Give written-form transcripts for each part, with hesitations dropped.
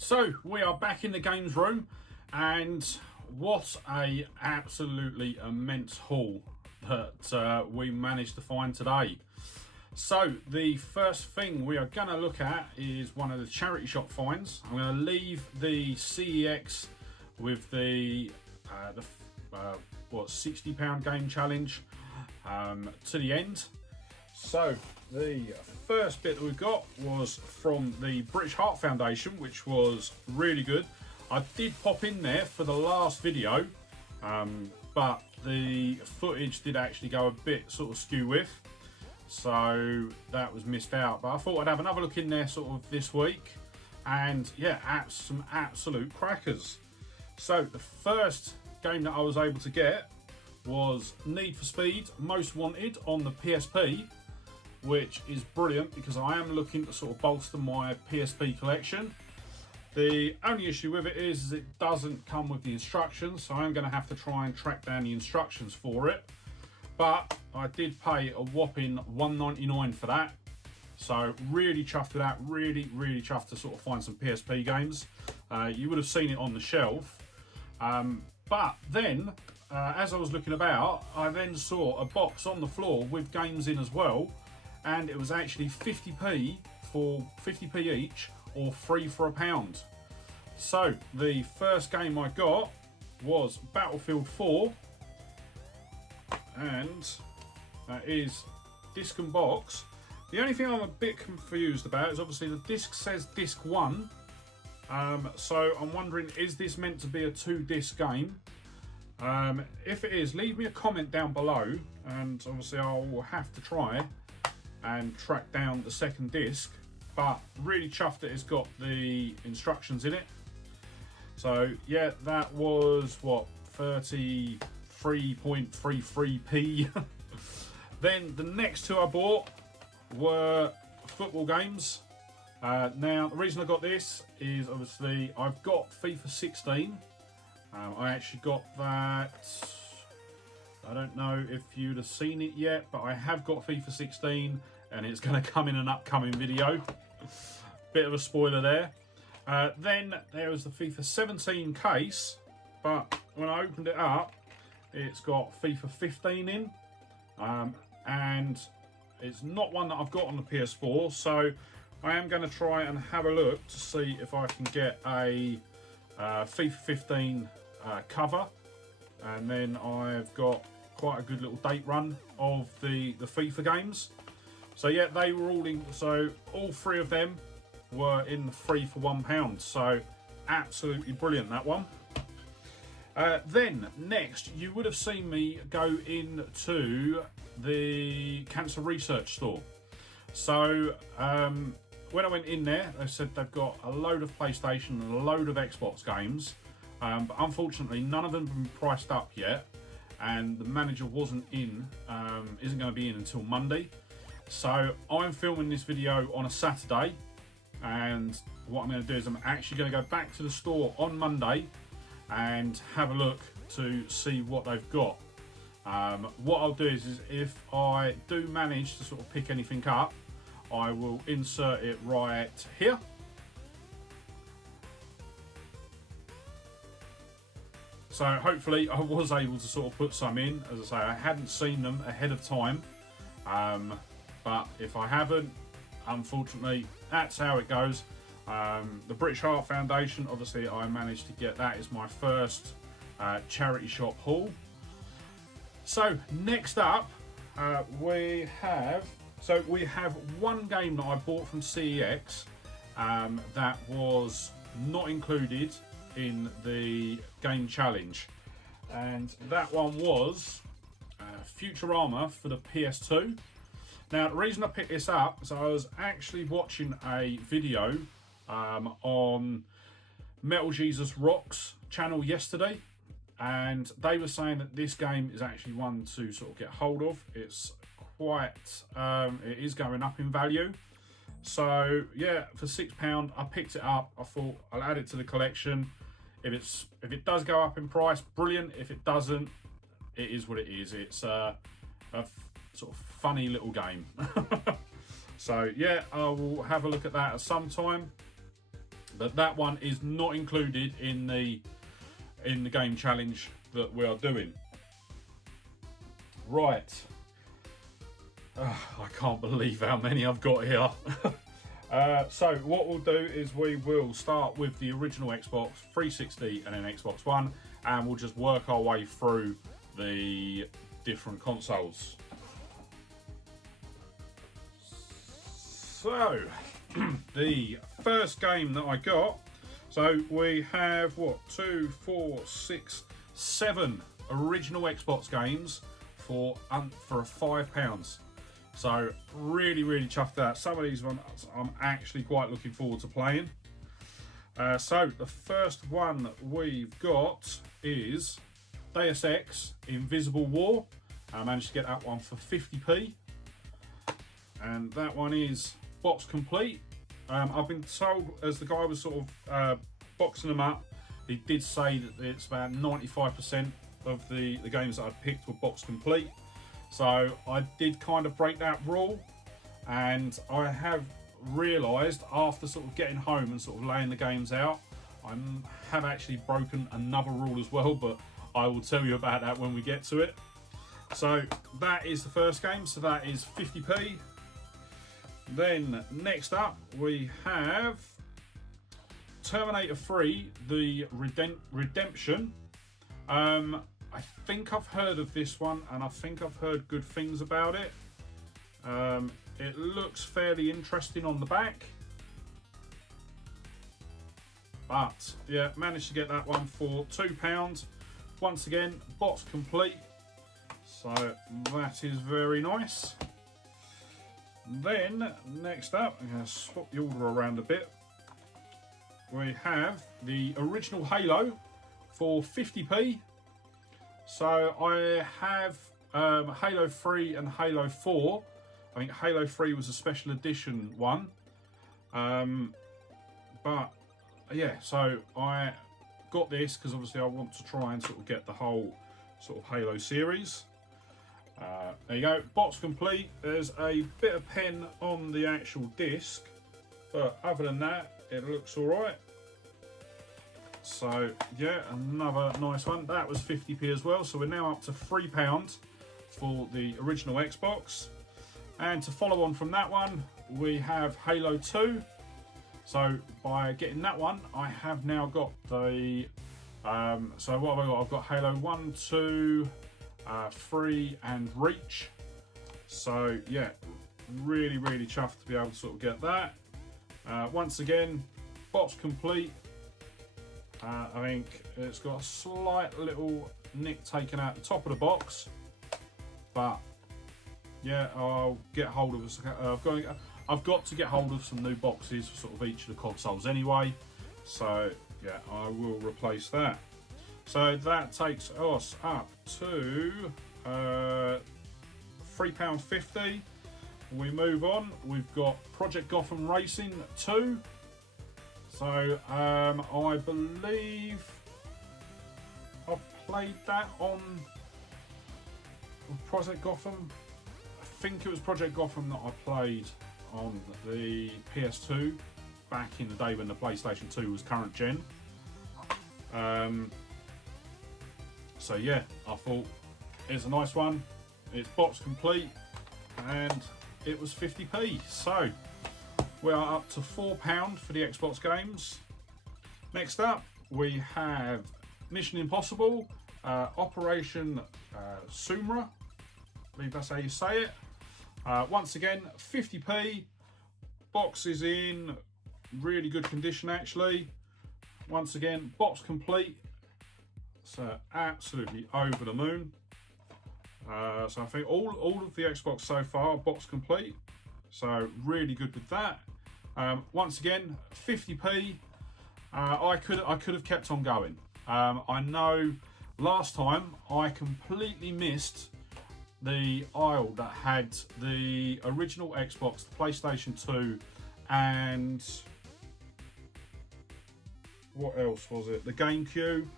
So we are back in the games room, and what a absolutely immense haul that we managed to find today. So the first thing we are going to look at is one of the charity shop finds. I'm going to leave the CEX with the £60 game challenge to the end. So the first bit that we got was from the British Heart Foundation, which was really good. I did pop in there for the last video, but the footage did actually go a bit sort of skew with, so that was missed out. But I thought I'd have another look in there sort of this week, and yeah, some absolute crackers. So the first game that I was able to get was Need for Speed Most Wanted on the PSP, which is brilliant because I am looking to sort of bolster my PSP collection. The only issue with it is it doesn't come with the instructions, so I'm going to have to try and track down the instructions for it. But I did pay a whopping $1.99 for that, so really chuffed with that. Really chuffed to sort of find some PSP games. You would have seen it on the shelf, but then as I was looking about, I then saw a box on the floor with games in as well, and it was actually 50p each, or 3 for £1. So the first game I got was Battlefield 4, and that is disc and box. The only thing I'm a bit confused about is obviously the disc says disc 1, so I'm wondering, is this meant to be a 2-disc game? If it is, leave me a comment down below, and obviously I will have to try and track down the second disc. But really chuffed that it's got the instructions in it. So yeah, that was what, 33.33p. Then the next two I bought were football games. Now the reason I got this is obviously I've got FIFA 16. I actually got that, I don't know if you'd have seen it yet, but I have got FIFA 16 and it's going to come in an upcoming video. Bit of a spoiler there. Then there was the FIFA 17 case, but when I opened it up, it's got FIFA 15 in, and it's not one that I've got on the PS4, so I am going to try and have a look to see if I can get a FIFA 15 cover, and then I've got quite a good little date run of the FIFA games. So yeah, they were all in, so all three of them were in the 3 for £1, so absolutely brilliant, that one. Then next, you would have seen me go into the cancer research store. So when I went in there, they said they've got a load of PlayStation and a load of Xbox games, but unfortunately none of them have been priced up yet, and the manager isn't going to be in until Monday. So I'm filming this video on a Saturday, and what I'm going to do is I'm actually going to go back to the store on Monday and have a look to see what they've got. What I'll do is if I do manage to sort of pick anything up, I will insert it right here. So hopefully I was able to sort of put some in. As I say, I hadn't seen them ahead of time. But if I haven't, unfortunately, that's how it goes. The British Heart Foundation, obviously I managed to get that as my first charity shop haul. So next up, we have one game that I bought from CEX that was not included in the game challenge, and that one was Futurama for the PS2. Now, the reason I picked this up is I was actually watching a video on Metal Jesus Rock's channel yesterday, and they were saying that this game is actually one to sort of get hold of. It's quite, it is going up in value. So yeah, for £6, I picked it up. I thought I'll add it to the collection. If it does go up in price, brilliant. If it doesn't, it is what it is. It's a sort of funny little game. So yeah, I will have a look at that at some time. but that one is not included in the game challenge that we are doing. Right. I can't believe how many I've got here. So what we'll do is we will start with the original Xbox 360 and then Xbox One, and we'll just work our way through the different consoles. So the first game that I got, so we have what, 2, 4, 6, 7 original Xbox games for £5. So really chuffed that. Some of these ones I'm actually quite looking forward to playing. So the first one we've got is Deus Ex Invisible War. I managed to get that one for 50p. And that one is box complete. I've been told, as the guy was sort of boxing them up, he did say that it's about 95% of the games that I picked were box complete. So I did kind of break that rule, and I have realised after sort of getting home and sort of laying the games out, I have actually broken another rule as well, but I will tell you about that when we get to it. So that is the first game, so that is 50p. Then next up we have Terminator 3, the Redemption. I think I've heard of this one, and I think I've heard good things about it. It looks fairly interesting on the back. But yeah, managed to get that one for £2. Once again, box complete. So that is very nice. Then next up, I'm going to swap the order around a bit. We have the original Halo for 50p. So I have Halo 3 and Halo 4. I think Halo 3 was a special edition one. But yeah, so I got this because obviously I want to try and sort of get the whole sort of Halo series. There you go, box complete. There's a bit of pen on the actual disc, but other than that, it looks all right. So yeah, another nice one. That was 50p as well. So we're now up to £3 for the original Xbox. And to follow on from that one, we have Halo 2. So by getting that one, I have now got the so what have I got? I've got Halo 1, 2, 3 and Reach. So yeah, really chuffed to be able to sort of get that. Once again, box complete. I think it's got a slight little nick taken out the top of the box, but yeah, I'll get hold of I've got to get hold of some new boxes for sort of each of the consoles anyway. So yeah, I will replace that. So that takes us up to £3.50. We move on. We've got Project Gotham Racing 2. So I believe I've played that on Project Gotham. I think it was Project Gotham that I played on the PS2 back in the day when the PlayStation 2 was current gen. So yeah, I thought it's a nice one. It's box complete and it was 50p. So we are up to £4 for the Xbox games. Next up, we have Mission Impossible, Operation Sumra. I believe that's how you say it. Once again, 50p. Box is in really good condition actually. Once again, box complete. So absolutely over the moon. So I think all of the Xbox so far are box complete. So really good with that. Once again, 50p. I could have kept on going. I know last time I completely missed the aisle that had the original Xbox, the PlayStation 2, and what else was it? The GameCube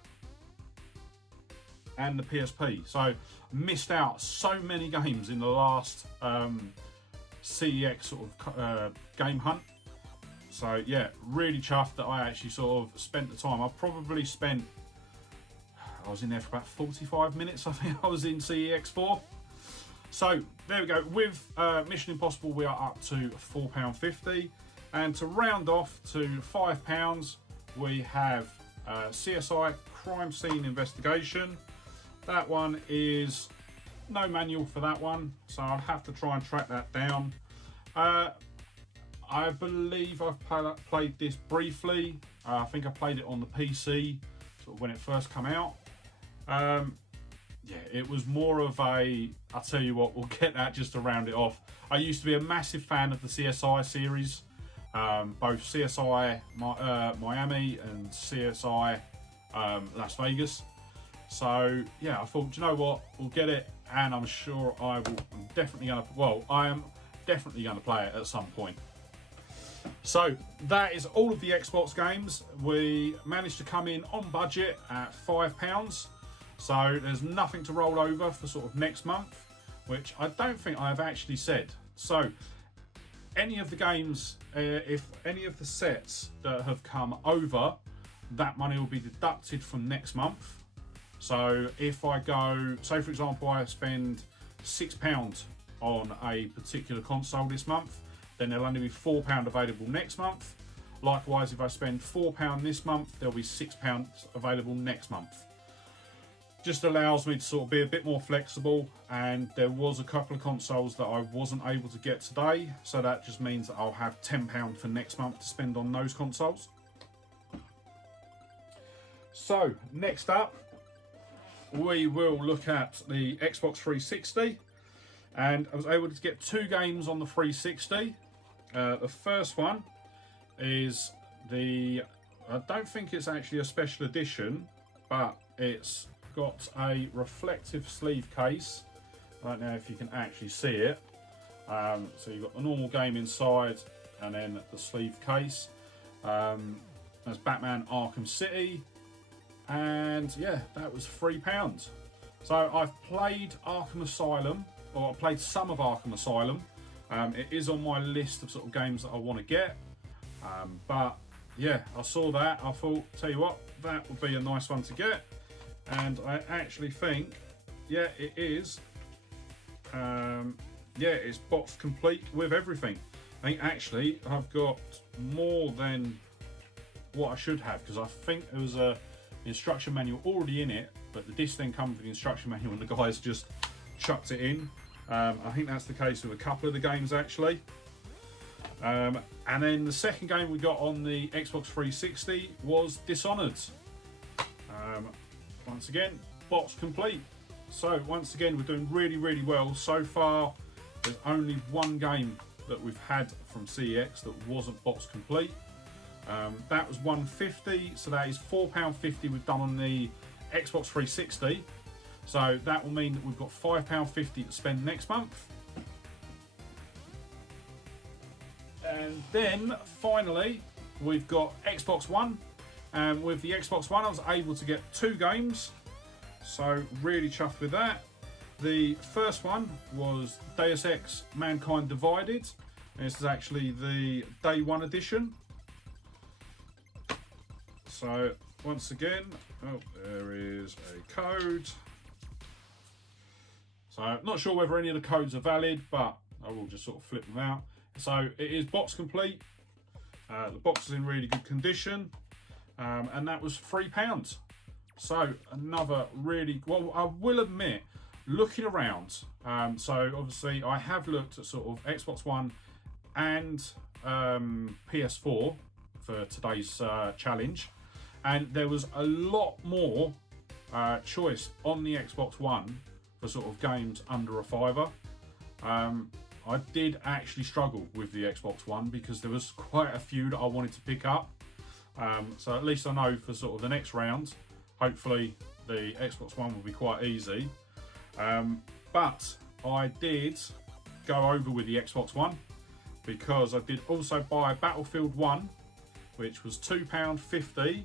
and the PSP. So missed out so many games in the last CEX sort of game hunt. So yeah, really chuffed that I actually sort of spent the time. I probably spent, I was in there for about 45 minutes, I think I was in CEX 4. So there we go, with Mission Impossible we are up to £4.50, and to round off to £5 we have CSI Crime Scene Investigation. That one is no manual for that one, so I'll have to try and track that down. I believe I've played this briefly. I think I played it on the PC sort of when it first came out. Yeah, it was more of a, I'll tell you what, we'll get that just to round it off. I used to be a massive fan of the CSI series, both CSI Miami and CSI Las Vegas. So yeah, I thought, you know what, we'll get it, and I'm sure I am definitely going to play it at some point. So that is all of the Xbox games. We managed to come in on budget at £5. So there's nothing to roll over for sort of next month, which I don't think I've actually said. So any of the games, if any of the sets that have come over, that money will be deducted from next month. So if I go, say for example, I spend £6 on a particular console this month, then there'll only be £4 available next month. Likewise, if I spend £4 this month, there'll be £6 available next month. Just allows me to sort of be a bit more flexible, and there was a couple of consoles that I wasn't able to get today, so that just means that I'll have £10 for next month to spend on those consoles. So next up, we will look at the Xbox 360, and I was able to get 2 games on the 360. The first one is the, I don't think it's actually a special edition, but it's got a reflective sleeve case. I don't know if you can actually see it. So you've got the normal game inside and then the sleeve case. There's Batman Arkham City, and yeah, that was £3. So I've played Arkham Asylum, or I played some of Arkham Asylum. It is on my list of sort of games that I want to get, but yeah, I saw that, I thought, tell you what, that would be a nice one to get, and I actually think, yeah, it is, yeah, it's box complete with everything. I think actually I've got more than what I should have, because I think there was a instruction manual already in it, but the disc then comes with the instruction manual and the guys just chucked it in. I think that's the case with a couple of the games actually. And then the second game we got on the Xbox 360 was Dishonored. Once again, box complete. So once again, we're doing really, really well. So far, there's only one game that we've had from CEX that wasn't box complete. That was £1.50, so that is £4.50 we've done on the Xbox 360. So that will mean that we've got £5.50 to spend next month. And then finally, we've got Xbox One. And with the Xbox One, I was able to get 2 games. So really chuffed with that. The first one was Deus Ex Mankind Divided. And this is actually the Day 1 edition. So once again, oh, there is a code. So I'm not sure whether any of the codes are valid, but I will just sort of flip them out. So it is box complete. The box is in really good condition, and that was £3. So another really, well, I will admit, looking around, so obviously I have looked at sort of Xbox One and PS4 for today's challenge, and there was a lot more choice on the Xbox One for sort of games under a £5. I did actually struggle with the Xbox One because there was quite a few that I wanted to pick up. So at least I know for sort of the next round, hopefully the Xbox One will be quite easy. But I did go over with the Xbox One because I did also buy Battlefield 1, which was £2.50.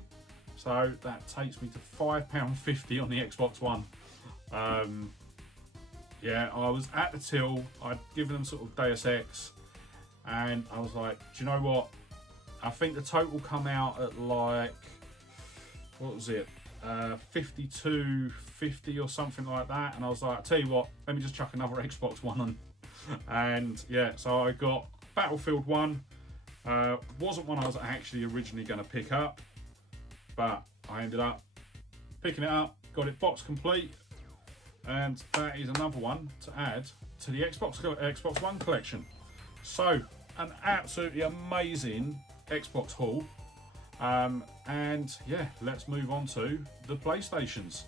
So that takes me to £5.50 on the Xbox One. Yeah, I was at the till, I'd given them sort of Deus Ex, and I was like, do you know what? I think the total come out at like, what was it, 52.50 or something like that. And I was like, I tell you what, let me just chuck another Xbox One on. And yeah, so I got Battlefield 1. Wasn't one I was actually originally going to pick up, but I ended up picking it up, got it box complete, and that is another one to add to the Xbox One collection. So an absolutely amazing Xbox haul. And yeah, let's move on to the PlayStations.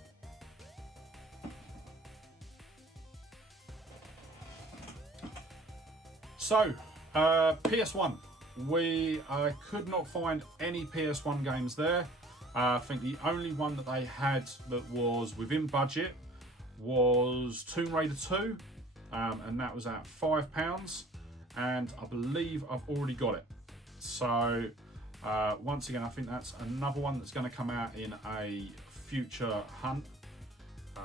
So PS1, I could not find any PS1 games there. I think the only one that they had that was within budget was Tomb Raider 2, and that was at £5, and I believe I've already got it. So once again, I think that's another one that's going to come out in a future hunt. I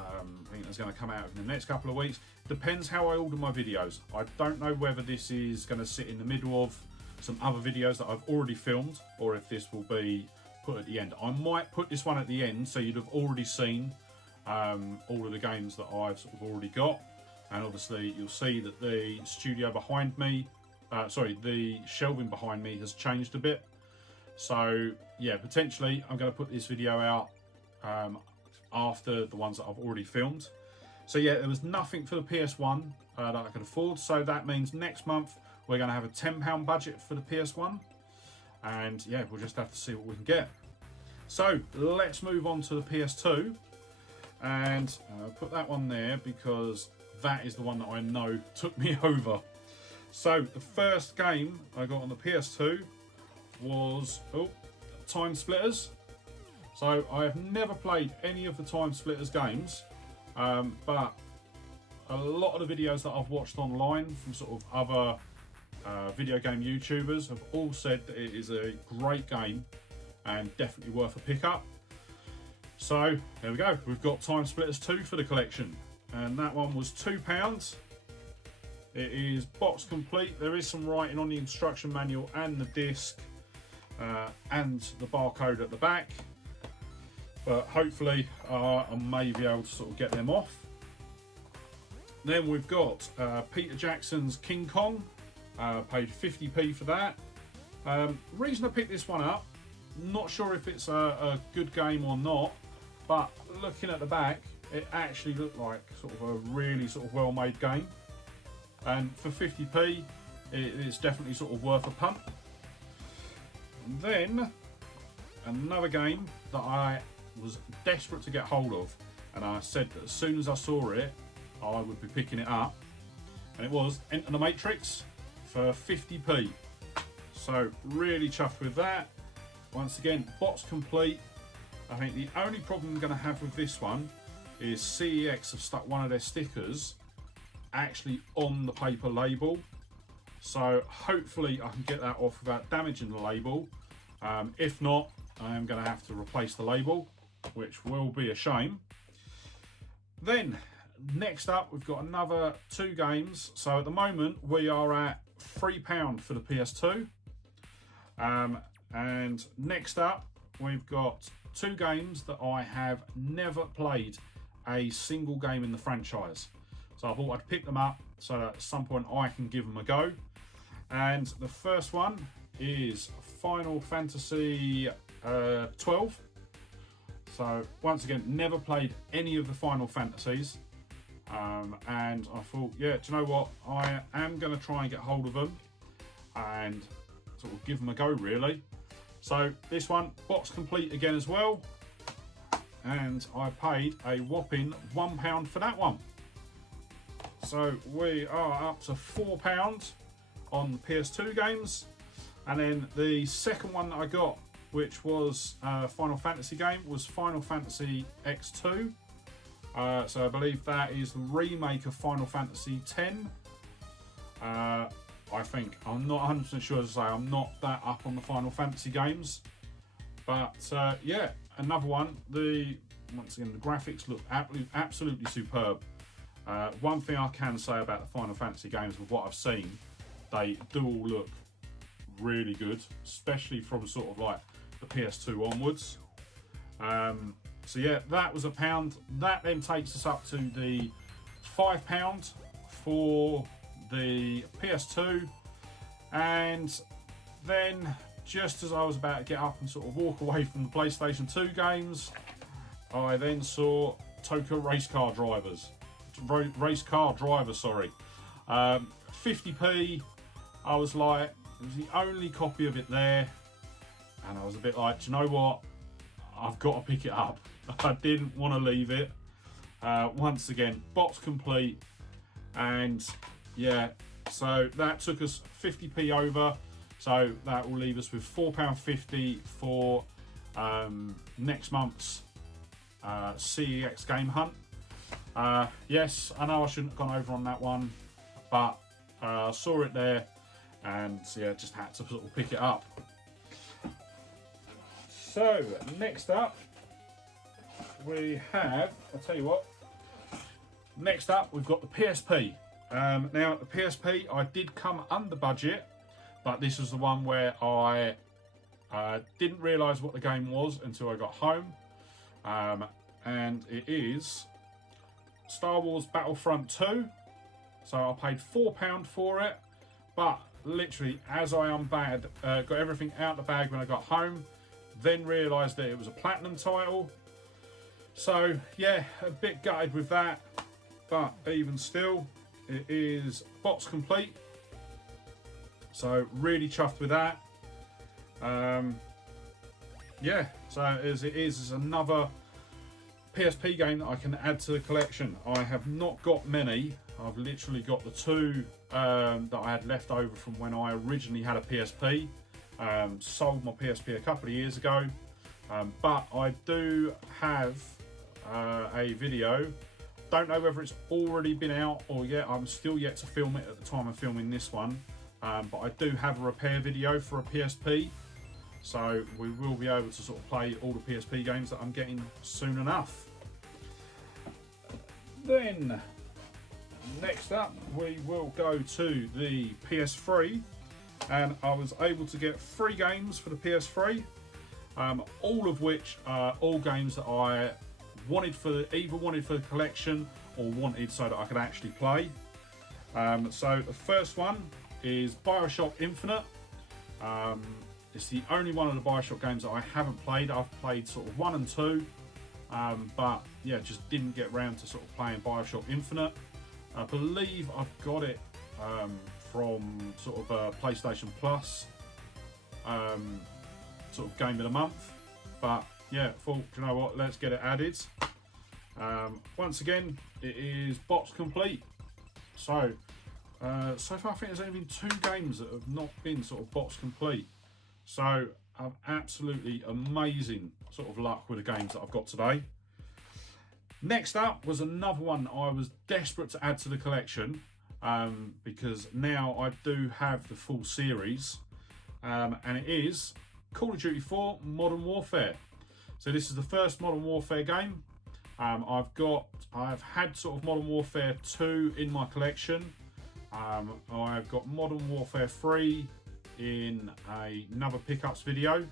think that's going to come out in the next couple of weeks. Depends how I order my videos. I don't know whether this is going to sit in the middle of some other videos that I've already filmed, or if this will be put at the end. I might put this one at the end so you'd have already seen all of the games that I've sort of already got. And obviously you'll see that the studio behind me, the shelving behind me has changed a bit. So yeah, potentially I'm going to put this video out after the ones that I've already filmed. So yeah, there was nothing for the PS1 that I could afford. So that means next month we're going to have a £10 budget for the PS1. And yeah, we'll just have to see what we can get. So let's move on to the PS2. And put that one there because that is the one that I know took me over. So the first game I got on the PS2 was Time Splitters. So I have never played any of the Time Splitters games, but a lot of the videos that I've watched online from sort of other video game YouTubers have all said that it is a great game and definitely worth a pickup. So there we go, we've got Time Splitters 2 for the collection, and that one was £2. It is box complete. There is some writing on the instruction manual and the disc and the barcode at the back, but hopefully I may be able to sort of get them off. Then we've got Peter Jackson's King Kong. Paid 50p for that. Reason I picked this one up, not sure if it's a good game or not, but looking at the back, it actually looked like sort of a really sort of well-made game. And for 50p, it's definitely sort of worth a punt. And then another game that I was desperate to get hold of, and I said that as soon as I saw it, I would be picking it up, and it was Enter the Matrix for 50p. So really chuffed with that. Once again, box complete. I think the only problem I'm going to have with this one is CEX have stuck one of their stickers actually on the paper label. So hopefully I can get that off without damaging the label. If not, I am going to have to replace the label, which will be a shame. Then next up, we've got another two games. So at the moment we are at £3 for the PS2. And next up, we've got two games that I have never played a single game in the franchise. So I thought I'd pick them up so that at some point I can give them a go. And the first one is Final Fantasy 12. So once again, never played any of the Final Fantasies. And I thought, yeah, do you know what? I am going to try and get hold of them and sort of give them a go, really. So this one, box complete again as well. And I paid a whopping £1 for that one. So we are up to £4 on the PS2 games. And then the second one that I got, which was a Final Fantasy game, was Final Fantasy X2. So I believe that is the remake of Final Fantasy X. I think, I'm not 100% sure, as I say, I'm not that up on the Final Fantasy games. But yeah, another one. Once again, the graphics look absolutely superb. One thing I can say about the Final Fantasy games, with what I've seen, they do all look really good, especially from sort of like the PS2 onwards. So yeah, that was £1. That then takes us up to the £5 for the PS2, and then just as I was about to get up and sort of walk away from the PlayStation 2 games, I then saw Tokyo Race Car Driver, sorry. 50p. I was like, it was the only copy of it there, and I was a bit like, do you know what? I've got to pick it up. I didn't want to leave it. Once again, box complete, and yeah, so that took us 50p over. So that will leave us with £4.50 for next month's CEX game hunt. Yes, I know I shouldn't have gone over on that one, but I saw it there, and yeah, just had to sort of pick it up. So next up, we have, I'll tell you what, next up we've got the PSP. Now the PSP, I did come under budget, but this was the one where I didn't realise what the game was until I got home. And it is Star Wars Battlefront 2. So I paid £4 for it, but literally as I got everything out the bag when I got home, then realised that it was a platinum title. So yeah, a bit gutted with that, but even still, it is box complete. So really chuffed with that. Yeah, so as it is another PSP game that I can add to the collection. I have not got many. I've literally got the two that I had left over from when I originally had a PSP. Sold my PSP a couple of years ago, but I do have a video. Don't know whether it's already been out or yet. I'm still yet to film it at the time of filming this one. But I do have a repair video for a PSP, so we will be able to sort of play all the PSP games that I'm getting soon enough. Then, next up, we will go to the PS3, and I was able to get 3 games for the PS3, all of which are all games that I either wanted for the collection or wanted so that I could actually play. So the first one is BioShock Infinite. It's the only one of the BioShock games that I haven't played. I've played sort of 1 and 2, but yeah, just didn't get round to sort of playing BioShock Infinite. I believe I've got it from sort of PlayStation Plus, sort of game of the month. But yeah, thought, you know what, let's get it added. Once again, it is box complete. So so far I think there's only been 2 games that have not been sort of box complete. So I've absolutely amazing sort of luck with the games that I've got today. Next up was another one I was desperate to add to the collection, because now I do have the full series, and it is Call of Duty 4 Modern Warfare. So this is the first Modern Warfare game. I've had sort of Modern Warfare 2 in my collection. I've got Modern Warfare 3 in another pickups video.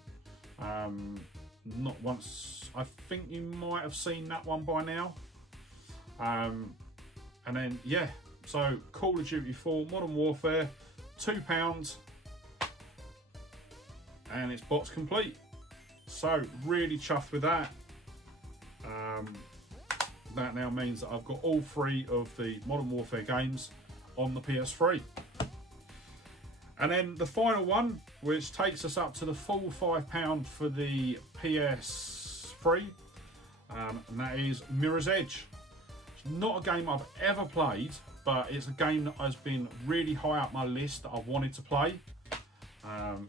Not once, I think you might have seen that one by now. And then yeah, so Call of Duty 4 Modern Warfare, £2, and it's box complete. So really chuffed with that. That now means that I've got all 3 of the Modern Warfare games on the PS3. And then the final one, which takes us up to the full £5 for the PS3, and that is Mirror's Edge. It's not a game I've ever played, but it's a game that has been really high up my list that I've wanted to play.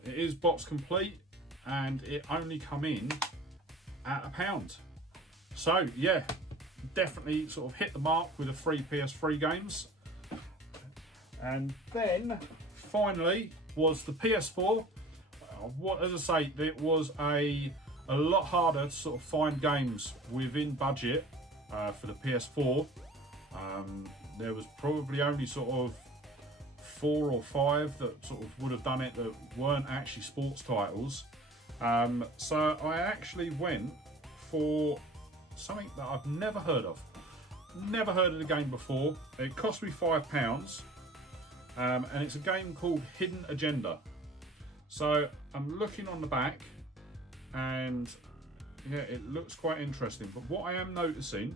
It is box complete, and it only come in at £1. So yeah, definitely sort of hit the mark with the 3 PS3 games. And then finally was the PS4. As I say, it was a lot harder to sort of find games within budget for the PS4. There was probably only sort of 4 or 5 that sort of would have done it that weren't actually sports titles. So I actually went for something that I've never heard of. Never heard of the game before. It cost me £5, and it's a game called Hidden Agenda. So I'm looking on the back, and yeah, it looks quite interesting. But what I am noticing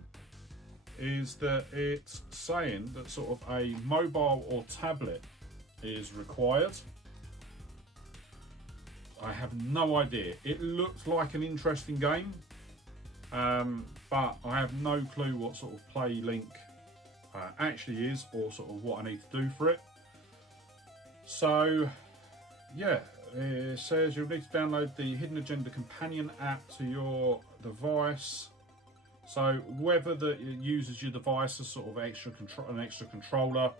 is that it's saying that sort of a mobile or tablet is required. I have no idea. It looks like an interesting game, but I have no clue what sort of play link actually is, or sort of what I need to do for it. So yeah, it says you'll need to download the Hidden Agenda companion app to your device. So whether it uses your device as sort of an extra controller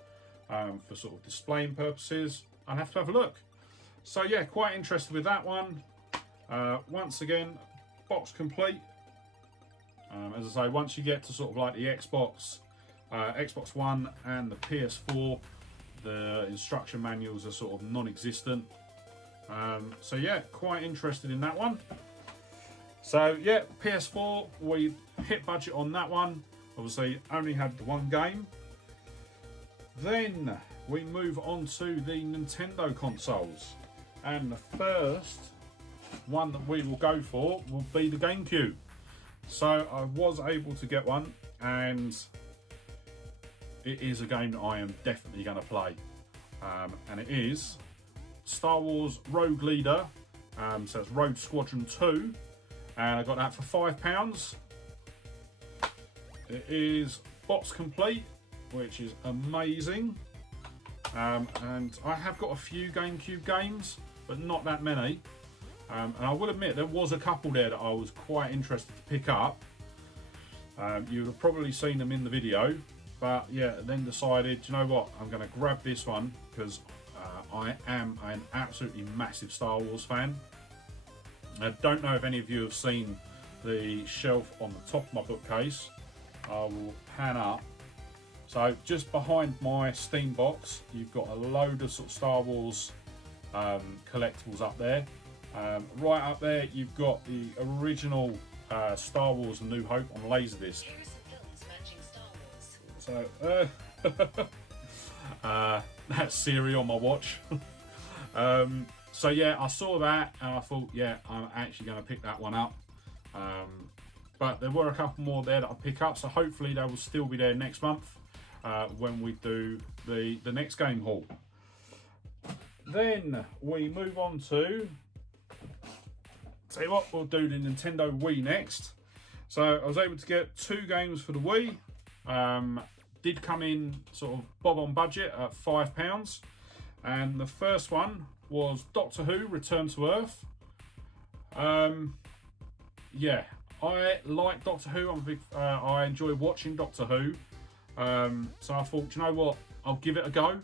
for sort of displaying purposes, I'll have to have a look. So yeah, quite interested with that one. Once again, box complete. As I say, once you get to sort of like the Xbox One and the PS4, the instruction manuals are sort of non-existent. So yeah, quite interested in that one. So yeah, PS4, we hit budget on that one. Obviously only had the one game. Then we move on to the Nintendo consoles. And the first one that we will go for will be the GameCube. So I was able to get one, and it is a game that I am definitely going to play. And it is Star Wars Rogue Leader. So it's Rogue Squadron 2. And I got that for £5. It is box complete, which is amazing. And I have got a few GameCube games, but not that many. And I will admit there was a couple there that I was quite interested to pick up. You would have probably seen them in the video, but yeah, then decided, you know what, I'm going to grab this one because I am an absolutely massive Star Wars fan. I don't know if any of you have seen the shelf on the top of my bookcase. I will pan up. So just behind my Steam box, you've got a load of sort of Star Wars collectibles up there. Right up there, you've got the original Star Wars: A New Hope on Laserdisc. So that's Siri on my watch. So yeah, I saw that and I thought, yeah, I'm actually going to pick that one up. But there were a couple more there that I pick up, so hopefully they will still be there next month when we do the next game haul. Then we move on to, tell you what, we'll do the Nintendo Wii next. So I was able to get 2 games for the Wii. Did come in sort of bob on budget at £5. And the first one was Doctor Who Return to Earth. Yeah, I like Doctor Who. I'm a big, I enjoy watching Doctor Who. So I thought, you know what, I'll give it a go.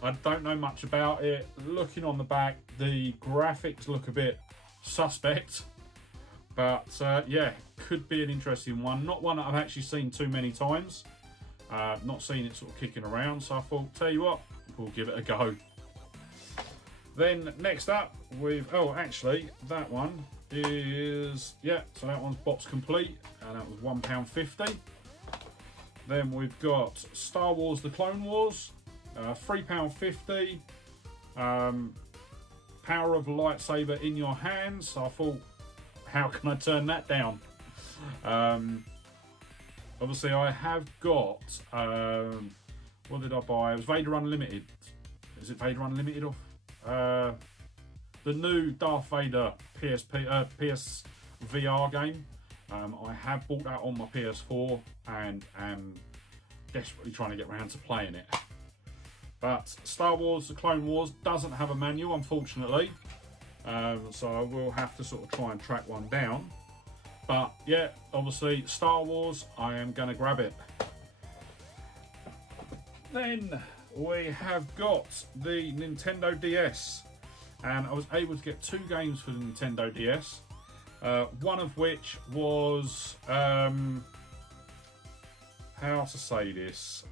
I don't know much about it. Looking on the back, the graphics look a bit suspect. But yeah, could be an interesting one. Not one that I've actually seen too many times. Not seen it sort of kicking around. So I thought, tell you what, we'll give it a go. Then next up, actually, that one is, yeah, so that one's box complete, and that was £1.50. Then we've got Star Wars: The Clone Wars, £3.50. Power of a lightsaber in your hands. So I thought, how can I turn that down? Obviously, I have got, what did I buy? It was Vader Unlimited. Is it Vader Unlimited or the new Darth Vader PS VR game? I have bought that on my PS4 and am desperately trying to get around to playing it. But Star Wars: The Clone Wars doesn't have a manual, unfortunately, so I will have to sort of try and track one down. But yeah, obviously Star Wars, I am going to grab it. Then we have got the Nintendo DS, and I was able to get 2 games for the Nintendo DS. One of which was, how to say this,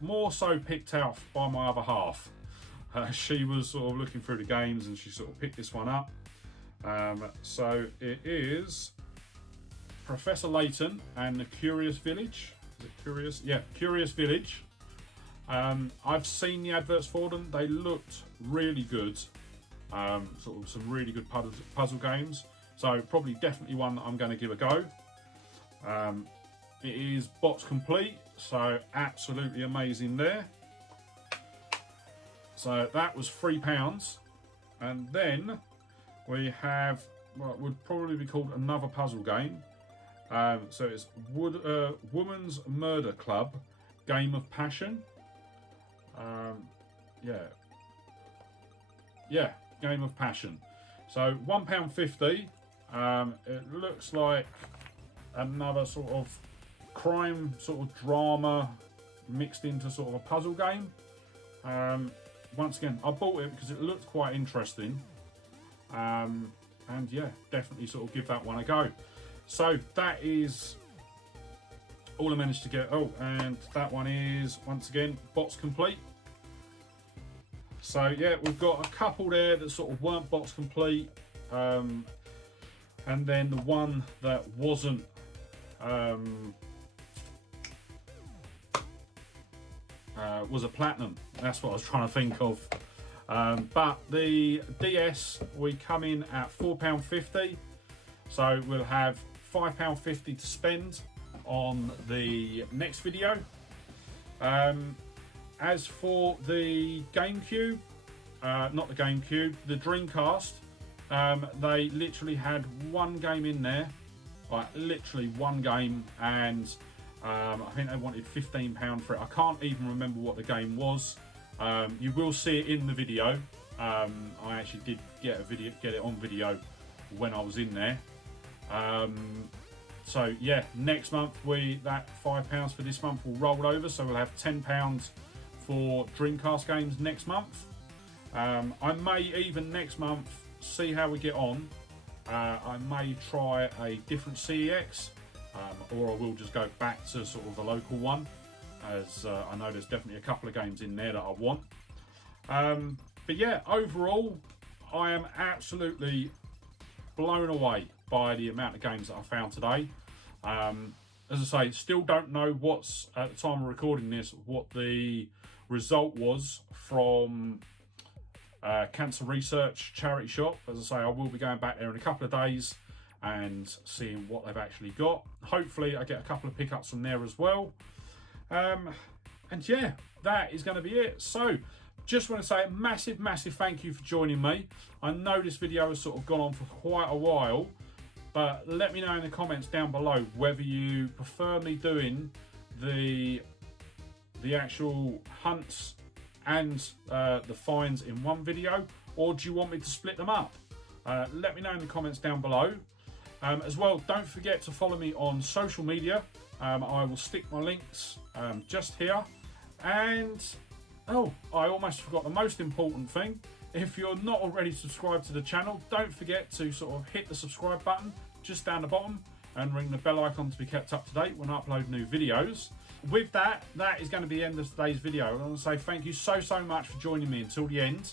more so picked out by my other half. She was sort of looking through the games and she sort of picked this one up. So it is Professor Layton and the Curious Village. Is it Curious? Yeah, Curious Village. I've seen the adverts for them. They looked really good. Sort of some really good puzzle games. So probably definitely one that I'm going to give a go. It is box complete, so absolutely amazing there. So that was £3. And then we have what would probably be called another puzzle game. So it's Woman's Murder Club, Game of Passion. Yeah, Game of Passion. So £1.50. It looks like another sort of crime, sort of drama mixed into sort of a puzzle game. Once again, I bought it because it looked quite interesting. And yeah, definitely sort of give that one a go. So that is all I managed to get. Oh, and that one is once again box complete. So yeah, we've got a couple there that sort of weren't box complete, and then the one that wasn't was a platinum. That's what I was trying to think of. But the DS, we come in at £4.50, so we'll have £5.50 to spend on the next video. As for the GameCube, not the GameCube, the Dreamcast, they literally had one game in there, like literally one game, and I think they wanted £15 for it. I can't even remember what the game was. You will see it in the video. I actually did get it on video when I was in there. So yeah, next month that £5 for this month will roll over, so we'll have £10 for Dreamcast games next month. I may even next month see how we get on. I may try a different CEX, or I will just go back to sort of the local one, as I know there's definitely a couple of games in there that I want. But yeah, overall, I am absolutely blown away by the amount of games that I found today. As I say, still don't know what's, at the time of recording this, what the result was from Cancer Research charity shop. As I say, I will be going back there in a couple of days and seeing what they've actually got. Hopefully I get a couple of pickups from there as well. And yeah, that is going to be it. So just want to say a massive thank you for joining me. I know this video has sort of gone on for quite a while, but let me know in the comments down below whether you prefer me doing the actual hunts and the finds in one video, or do you want me to split them up? Let me know in the comments down below. As well, don't forget to follow me on social media. I will stick my links just here. And oh, I almost forgot the most important thing. If you're not already subscribed to the channel, don't forget to sort of hit the subscribe button just down the bottom and ring the bell icon to be kept up to date when I upload new videos. With that is going to be the end of today's video. I want to say thank you so much for joining me until the end.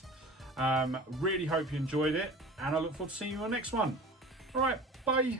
Really hope you enjoyed it, and I look forward to seeing you on the next one. All right, bye.